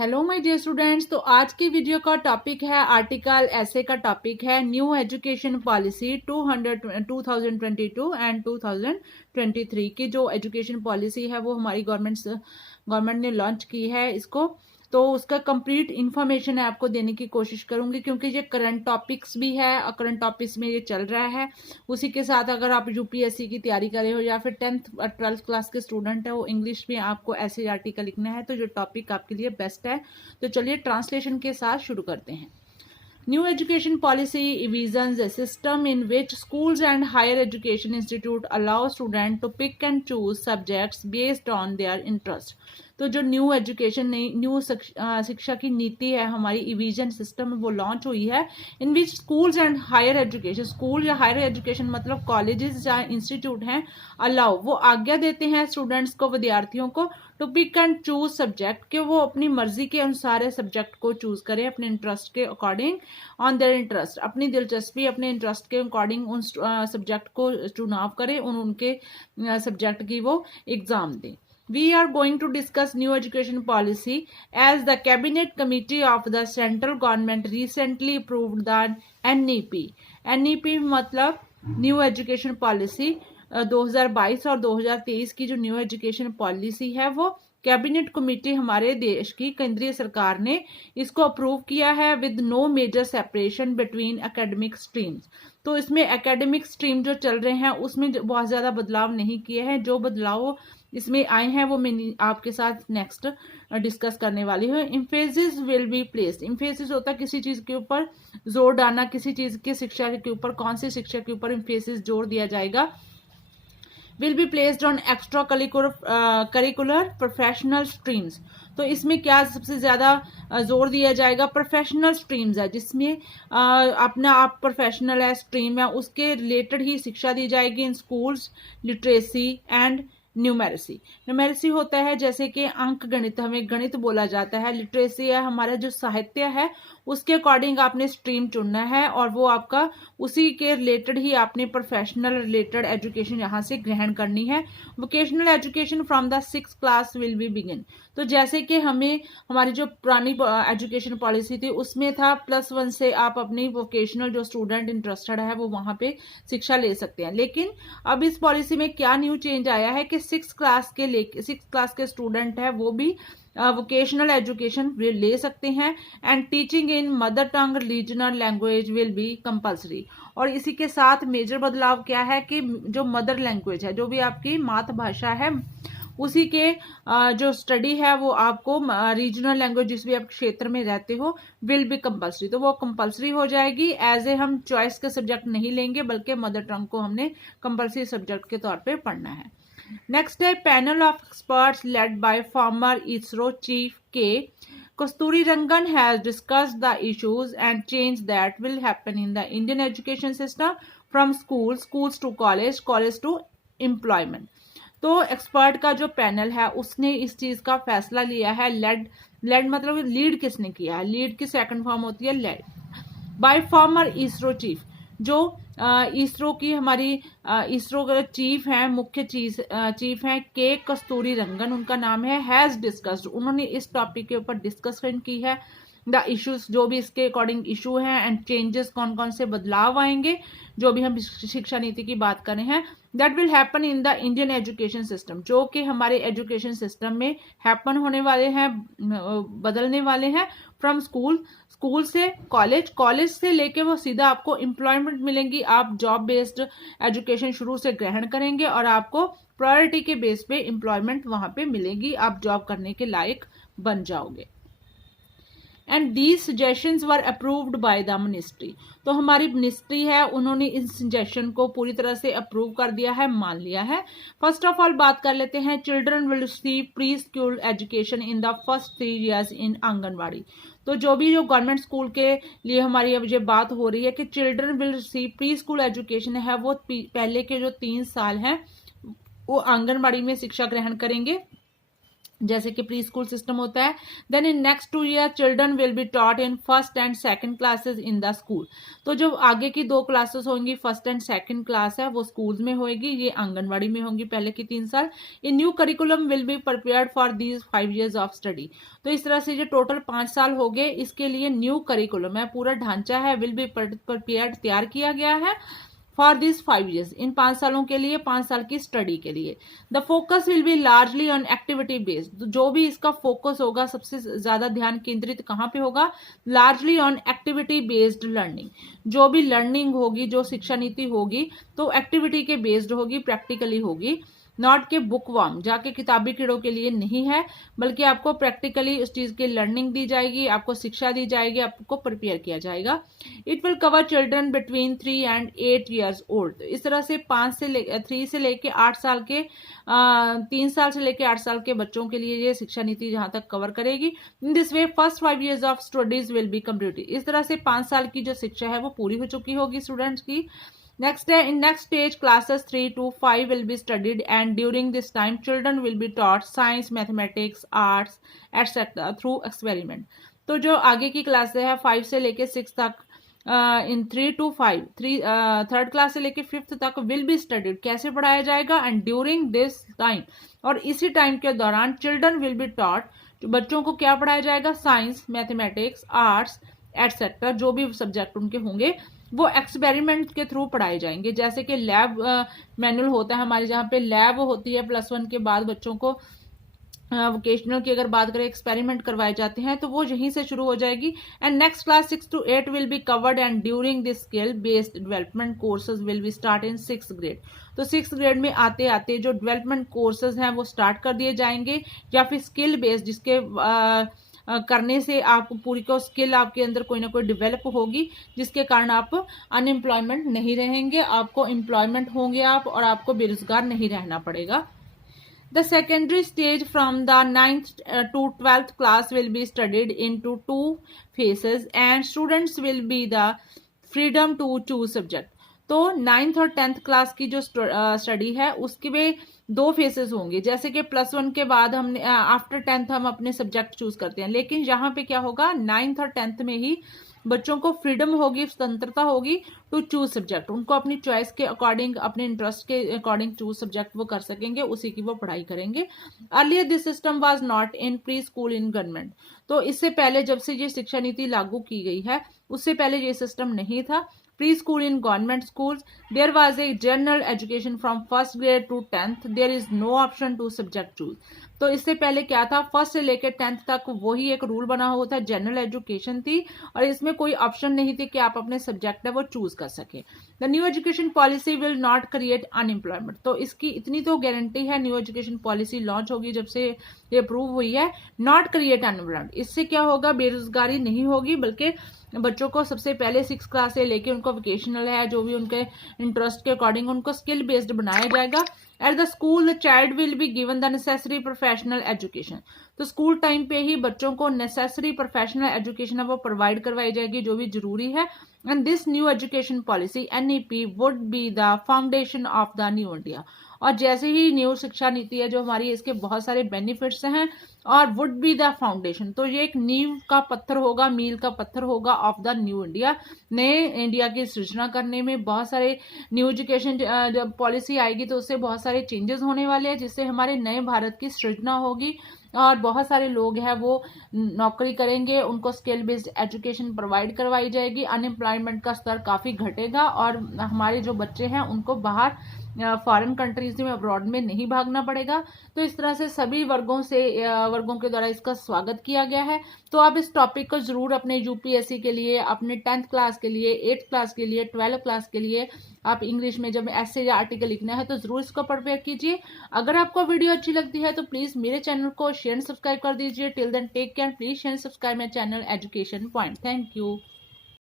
Hello my dear students. तो आज की वीडियो का टॉपिक है आर्टिकल ऐसे का टॉपिक है न्यू एजुकेशन पॉलिसी 2022 एंड 2023 की जो एजुकेशन पॉलिसी है वो हमारी गवर्नमेंट ने लॉन्च की है इसको। तो उसका कंप्लीट इन्फॉर्मेशन है आपको देने की कोशिश करूंगी क्योंकि ये करंट टॉपिक्स भी है और करंट टॉपिक्स में ये चल रहा है। उसी के साथ अगर आप यूपीएससी की तैयारी कर रहे हो या फिर 10th और 12th क्लास के स्टूडेंट है वो इंग्लिश में आपको ऐसे आर्टिकल लिखना है तो जो टॉपिक आपके लिए बेस्ट है। तो चलिए ट्रांसलेशन के साथ शुरू करते हैं। New education policy envisions a system in which schools and higher education institute allow students to pick and choose subjects based on their interest। तो जो न्यू शिक्षा की नीति है हमारी इविजन सिस्टम वो लॉन्च हुई है in which schools and higher education, school या हायर एजुकेशन मतलब कॉलेजेस या इंस्टीट्यूट हैं, अलाउ वो आज्ञा देते हैं स्टूडेंट्स को, विद्यार्थियों को, to pick and choose subject कि वो अपनी मर्जी के अनुसार सब्जेक्ट को चूज करें अपने इंटरेस्ट के अकॉर्डिंग, ऑन देयर इंटरेस्ट, अपनी दिलचस्पी अपने इंटरेस्ट के अकॉर्डिंग उन सब्जेक्ट को चुनाव करें, उनके सब्जेक्ट की वो एग्जाम दें। We are going to discuss new education policy as the cabinet committee of the central government recently approved the NEP। NEP मतलब न्यू एजुकेशन पॉलिसी 2022 और 2023 की जो न्यू एजुकेशन पॉलिसी है वो कैबिनेट कमेटी हमारे देश की केंद्रीय सरकार ने इसको अप्रूव किया है with no major separation between academic streams. तो इसमें एकेडमिक स्ट्रीम जो चल रहे हैं उसमें बहुत ज़्यादा बदलाव नहीं किए हैं। जो बदलाव इसमें आए हैं वो मैं आपके साथ नेक्स्ट डिस्कस करने वाली हूँ। Emphasis will be placed. Emphasis होता है किसी चीज़ के ऊपर जोर डालना, किसी चीज़ की शिक्षा के ऊपर, कौन सी शिक्षा के ऊपर इम्फेसिस जोर दिया जाएगा। Will be placed on extra curricular professional streams. तो इसमें क्या सबसे ज़्यादा जोर दिया जाएगा, प्रोफेशनल स्ट्रीम्स है जिसमें अपना आप प्रोफेशनल है स्ट्रीम है उसके रिलेटेड ही शिक्षा दी जाएगी इन schools, literacy and numeracy. Numeracy होता है जैसे कि अंक गणित, हमें गणित बोला जाता है। लिटरेसी है हमारा जो साहित्य है उसके अकॉर्डिंग आपने स्ट्रीम चुनना है और वो आपका उसी के रिलेटेड ही आपने प्रोफेशनल रिलेटेड एजुकेशन यहाँ से ग्रहण करनी है। Vocational education from the 6th class will be begin. तो जैसे कि हमारी जो पुरानी एजुकेशन पॉलिसी थी उसमें था +1 से आप अपनी वोकेशनल जो स्टूडेंट इंटरेस्टेड है वो वहाँ पे शिक्षा ले सकते हैं। लेकिन अब इस पॉलिसी में क्या न्यू चेंज आया है कि 6th क्लास के स्टूडेंट है वो भी वोकेशनल एजुकेशन ले सकते हैं and teaching in mother tongue regional language will be compulsory. और इसी के साथ मेजर बदलाव क्या है कि जो मदर लैंग्वेज है, जो भी आपकी मातृभाषा है, उसी के जो स्टडी है वो आपको रीजनल लैंग्वेज जिस भी आप क्षेत्र में रहते हो विल बी कंपल्सरी। तो वो कंपल्सरी हो जाएगी, एज ए हम चॉइस के सब्जेक्ट नहीं लेंगे बल्कि मदर टंग को हमने कंपल्सरी सब्जेक्ट के तौर पे पढ़ना है। नेक्स्ट है panel of experts led by farmer ISRO chief के Kasturirangan has discussed the issues and change that will happen in the Indian education system from schools to college to employment। तो expert का जो पैनल है उसने इस चीज का फैसला लिया है। लेड मतलब लीड किसने किया है, लीड की सेकंड फॉर्म होती है led by farmer ISRO chief. जो इसरो की हमारी इसरो का चीफ है, मुख्य चीफ है के कस्तूरी रंगन उनका नाम है, हैज डिस्कस्ड, उन्होंने इस टॉपिक के ऊपर डिस्कशन की है द इश्यूज, जो भी इसके अकॉर्डिंग इशू हैं एंड चेंजेस, कौन कौन से बदलाव आएंगे जो भी हम शिक्षा नीति की बात कर रहे हैं, that will happen in the Indian education system, जो कि हमारे एजुकेशन सिस्टम में हैपन होने वाले हैं, बदलने वाले हैं फ्रॉम स्कूल से कॉलेज से लेके वो सीधा आपको एम्प्लॉयमेंट मिलेंगी। आप जॉब बेस्ड एजुकेशन शुरू से ग्रहण करेंगे और आपको प्रायोरिटी के बेस पे एम्प्लॉयमेंट वहां पे मिलेगी, आप जॉब करने के लायक बन जाओगे। And these suggestions were approved by the ministry. तो हमारी मिनिस्ट्री है उन्होंने इस सजेशन को पूरी तरह से अप्रूव कर दिया है, मान लिया है। फर्स्ट ऑफ ऑल बात कर लेते हैं, children will receive pre school education in the first 3 years इन आंगनबाड़ी। तो जो गवर्नमेंट स्कूल के लिए हमारी अब ये बात हो रही है कि children will receive pre school education है वो पहले के जो 3 साल हैं वो आंगनबाड़ी में शिक्षा ग्रहण करेंगे। जैसे कि प्री स्कूल सिस्टम होता है। Then in next 2 year children will be taught in first and second classes in the school. तो जो आगे की 2 क्लासेस होंगी, फर्स्ट एंड सेकंड क्लास है वो स्कूल्स में होगी, ये आंगनवाड़ी में होंगी पहले की 3 साल। In new curriculum will be prepared for these 5 years of study. तो इस तरह से जो टोटल 5 साल हो गए, इसके लिए न्यू करिकुलम है, पूरा ढांचा है, विल बी प्रिपेयर्ड, तैयार किया गया है फॉर दिस 5 years, इन 5 सालों के लिए, 5 साल की स्टडी के लिए। The focus will be largely on activity based. जो भी इसका फोकस होगा, सबसे ज्यादा ध्यान केंद्रित कहाँ पे होगा? Largely on activity based learning. जो भी लर्निंग होगी, जो शिक्षा नीति होगी, तो एक्टिविटी के बेस्ड होगी, प्रैक्टिकली होगी, नॉट के बुक वर्म, जाके किताबी कीड़ों के लिए नहीं है, बल्कि आपको प्रैक्टिकली उस चीज की लर्निंग दी जाएगी, आपको शिक्षा दी जाएगी, आपको प्रिपेयर किया जाएगा। It will cover children between 3 and 8 years old. तो इस तरह से 3 से लेके 8 साल के 3 साल से लेके 8 साल के बच्चों के लिए ये शिक्षा नीति जहां तक कवर करेगी। In this way first 5 years of studies will be completed. इस तरह से 5 साल की जो शिक्षा है वो पूरी हो चुकी होगी स्टूडेंट्स की। Next day, in next stage, classes 3 to 5 will be studied, and during this time, children will be taught science, mathematics, arts, etc. through experiment. तो जो आगे की क्लासें हैं 5 से लेके 6 तक, इन 3 to 5, थर्ड क्लास से लेके 5th तक विल बी स्टडीड, कैसे पढ़ाया जाएगा? एंड ड्यूरिंग दिस टाइम, और इसी टाइम के दौरान चिल्ड्रन विल बी टॉट, बच्चों को क्या पढ़ाया जाएगा? साइंस, मैथमेटिक्स, आर्ट्स एटसेट्रा, जो भी सब्जेक्ट उनके होंगे वो एक्सपेरिमेंट के थ्रू पढ़ाए जाएंगे। जैसे कि लैब मैनुअल होता है हमारे, जहाँ पे लैब होती है +1 के बाद बच्चों को, वोकेशनल की अगर बात करें, एक्सपेरिमेंट करवाए जाते हैं, तो वो यहीं से शुरू हो जाएगी। And next class 6 to 8 will be covered, and during this skill based development courses will be start in 6th grade। तो 6th grade में आते आते जो डेवलपमेंट कोर्सेज हैं वो स्टार्ट कर दिए जाएंगे, या फिर स्किल बेस्ड, जिसके करने से आप पूरी को स्किल आपके अंदर कोई ना कोई डेवलप होगी, जिसके कारण आप अनएम्प्लॉयमेंट नहीं रहेंगे, आपको एम्प्लॉयमेंट होंगे आप, और आपको बेरोजगार नहीं रहना पड़ेगा। The secondary stage from the 9th to 12th class will be studied into 2 phases, and students will be the freedom to choose subject। तो 9th और 10th क्लास की जो स्टडी है उसके में 2 फेसेस होंगे। जैसे कि +1 के बाद हमने आफ्टर 10th हम अपने सब्जेक्ट चूज करते हैं, लेकिन यहाँ पे क्या होगा? 9th और 10th में ही बच्चों को फ्रीडम होगी, स्वतंत्रता होगी टू चूज सब्जेक्ट। उनको अपनी चॉइस के अकॉर्डिंग, अपने इंटरेस्ट के अकॉर्डिंग चूज सब्जेक्ट वो कर सकेंगे, उसी की वो पढ़ाई करेंगे। Earlier this system was not in pre school in government. तो इससे पहले, जब से ये शिक्षा नीति लागू की गई है, उससे पहले ये सिस्टम नहीं था। Pre school in government schools there was a general education from 1st grade to 10th, there is no option to subject choose. तो इससे पहले क्या था? 1st से लेकर 10th तक वही एक रूल बना हुआ था, जनरल एजुकेशन थी, और इसमें कोई ऑप्शन नहीं थी कि आप अपने सब्जेक्ट है वो चूज कर सके। The new education policy will not create unemployment. तो इसकी इतनी तो गारंटी है, न्यू एजुकेशन पॉलिसी लॉन्च होगी जब से ये अप्रूव हुई है, नॉट क्रिएट अनएम्प्लॉयमेंट। इससे क्या होगा? बेरोजगारी नहीं होगी, बल्कि बच्चों को सबसे पहले 6th क्लास से लेके उनको वोकेशनल है, जो भी उनके इंटरेस्ट के अकॉर्डिंग उनको स्किल बेस्ड बनाया जाएगा। At the school the child will be given the necessary professional education. तो स्कूल टाइम पे ही बच्चों को नेसेसरी प्रोफेशनल एजुकेशन है वो प्रोवाइड करवाई जाएगी, जो भी जरूरी है। And this new education policy NEP would be the foundation of the new India. और जैसे ही न्यू शिक्षा नीति है जो हमारी, इसके बहुत सारे बेनिफिट्स हैं, और वुड बी द फाउंडेशन, तो ये एक नींव का पत्थर होगा, मील का पत्थर होगा ऑफ द न्यू इंडिया। नए इंडिया की सृजना करने में बहुत सारे न्यू एजुकेशन जब पॉलिसी आएगी तो उससे बहुत सारे चेंजेस होने वाले हैं, जिससे हमारे नए भारत की सृजना होगी, और बहुत सारे लोग हैं वो नौकरी करेंगे, उनको स्किल बेस्ड एजुकेशन प्रोवाइड करवाई जाएगी, अनएम्प्लॉयमेंट का स्तर काफ़ी घटेगा, और हमारे जो बच्चे हैं उनको बाहर फॉरेन कंट्रीज में, अब्रॉड में नहीं भागना पड़ेगा। तो इस तरह से सभी वर्गों के द्वारा इसका स्वागत किया गया है। तो आप इस टॉपिक को जरूर अपने UPSC के लिए, अपने 10th क्लास के लिए, 8th क्लास के लिए, 12th क्लास के लिए, आप इंग्लिश में जब ऐसे या आर्टिकल लिखना है तो जरूर इसको प्रिपेयर कीजिए। अगर आपको वीडियो अच्छी लगती है तो प्लीज मेरे चैनल को शेयर एंड सब्सक्राइब कर दीजिए। Till then take care, please share and subscribe my channel education point. Thank you.